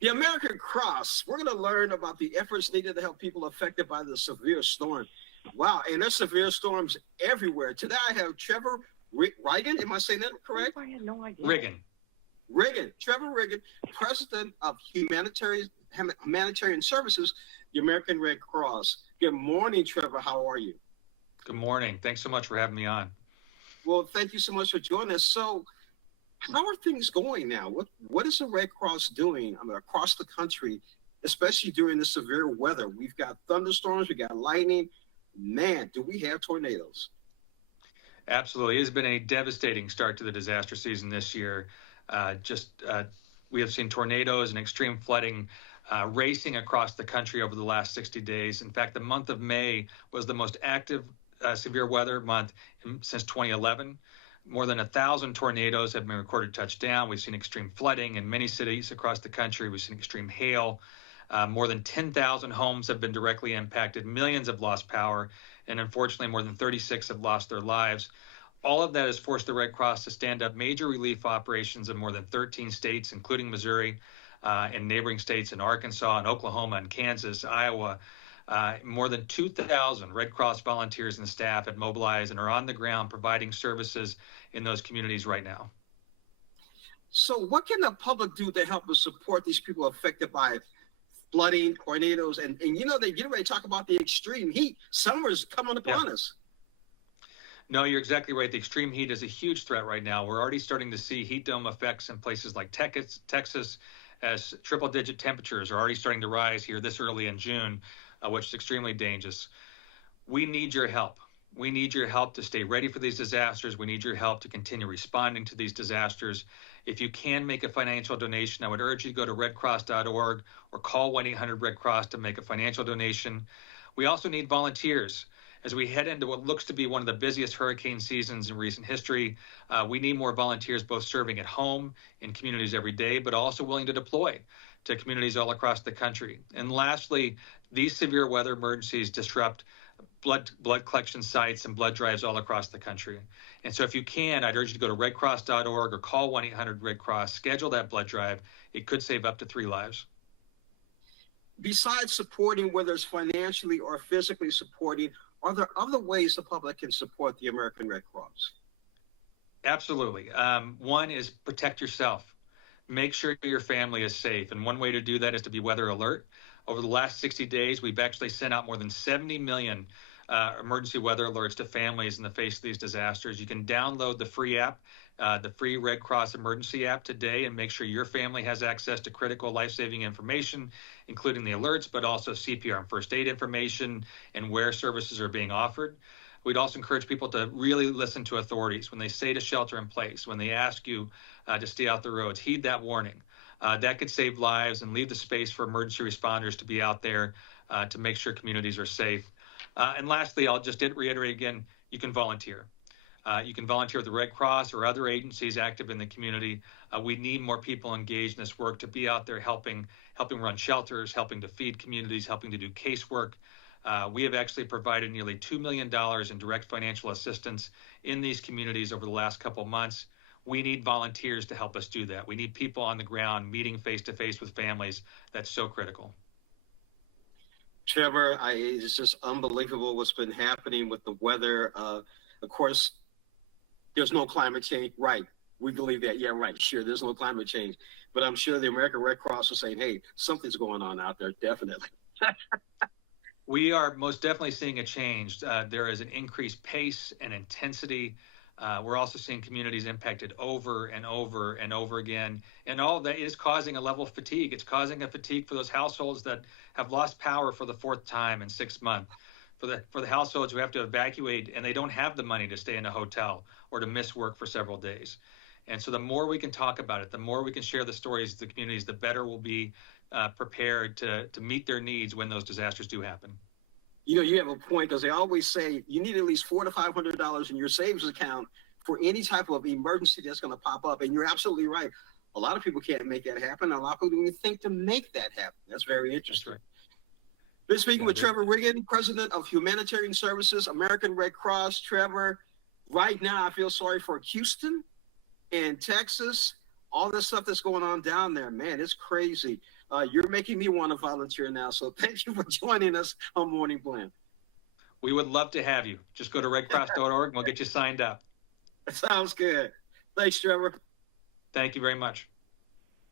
The American Cross. We're going to learn about the efforts needed to help people affected by the severe storm. Wow, and there's severe storms everywhere. Today I have Trevor Rigan. Am I saying that correct? I had no idea. Rigan, Trevor Rigan, president of Humanitarian Services, the American Red Cross. Good morning, Trevor. How are you? Good morning. Thanks so much for having me on. Well, thank you so much for joining us. So, how are things going now? What is the Red Cross doing across the country, especially during the severe weather? We've got thunderstorms, we got lightning. Man, do we have tornadoes? Absolutely. It has been a devastating start to the disaster season this year. We have seen tornadoes and extreme flooding racing across the country over the last 60 days. In fact, the month of May was the most active severe weather month since 2011. More than 1,000 tornadoes have been recorded touchdown. We've seen extreme flooding in many cities across the country. We've seen extreme hail. More than 10,000 homes have been directly impacted. Millions have lost power. And unfortunately, more than 36 have lost their lives. All of that has forced the Red Cross to stand up major relief operations in more than 13 states, including Missouri, and neighboring states in Arkansas and Oklahoma and Kansas, Iowa. More than 2,000 Red Cross volunteers and staff have mobilized and are on the ground providing services in those communities right now. So what can the public do to help us support these people affected by flooding, tornadoes, and they get ready to talk about the extreme heat. Summer's coming upon us. No, you're exactly right. The extreme heat is a huge threat right now. We're already starting to see heat dome effects in places like Texas, as triple-digit temperatures are already starting to rise here this early in June, which is extremely dangerous. We need your help. We need your help to stay ready for these disasters. We need your help to continue responding to these disasters. If you can make a financial donation, I would urge you to go to redcross.org or call 1-800-RED-CROSS to make a financial donation. We also need volunteers. As we head into what looks to be one of the busiest hurricane seasons in recent history, we need more volunteers both serving at home in communities every day, but also willing to deploy to communities all across the country. And lastly, these severe weather emergencies disrupt blood collection sites and blood drives all across the country. And so if you can, I'd urge you to go to redcross.org or call 1-800-RED-CROSS, schedule that blood drive. It could save up to 3 lives. Besides supporting, whether it's financially or physically supporting, are there other ways the public can support the American Red Cross? Absolutely. One is protect yourself. Make sure your family is safe. And one way to do that is to be weather alert. Over the last 60 days, we've actually sent out more than 70 million emergency weather alerts to families in the face of these disasters. You can download the free app, the free Red Cross emergency app today, and make sure your family has access to critical life-saving information, including the alerts, but also CPR and first aid information and where services are being offered. We'd also encourage people to really listen to authorities when they say to shelter in place, when they ask you to stay out the roads. Heed that warning. That could save lives and leave the space for emergency responders to be out there to make sure communities are safe. And lastly, I'll just reiterate again, you can volunteer. You can volunteer with the Red Cross or other agencies active in the community. We need more people engaged in this work to be out there helping run shelters, helping to feed communities, helping to do casework. We have actually provided nearly $2 million in direct financial assistance in these communities over the last couple of months. We need volunteers to help us do that. We need people on the ground meeting face-to-face with families. That's so critical. Trevor, it's just unbelievable what's been happening with the weather. Of course, there's no climate change. Right. We believe that. Yeah, right. Sure, there's no climate change. But I'm sure the American Red Cross is saying, hey, something's going on out there, definitely. We are most definitely seeing a change. There is an increased pace and intensity. We're also seeing communities impacted over and over and over again. And all of that is causing a level of fatigue. It's causing a fatigue for those households that have lost power for the 4th time in 6 months. For the households who have to evacuate and they don't have the money to stay in a hotel or to miss work for several days. And so the more we can talk about it, the more we can share the stories of the communities, the better we'll be prepared to meet their needs when those disasters do happen. You have a point, because they always say you need at least $400 to $500 in your savings account for any type of emergency that's going to pop up. And you're absolutely right. A lot of people can't make that happen. A lot of people don't even think to make that happen. That's very interesting. That's right. Been speaking with Trevor Rigan, president of Humanitarian Services, American Red Cross. Trevor, right now I feel sorry for Houston and Texas. all this stuff that's going on down there, man, it's crazy. You're making me want to volunteer now. So thank you for joining us on Morning Blend. We would love to have you. Just go to redcross.org and we'll get you signed up. Sounds good. Thanks, Trevor. Thank you very much.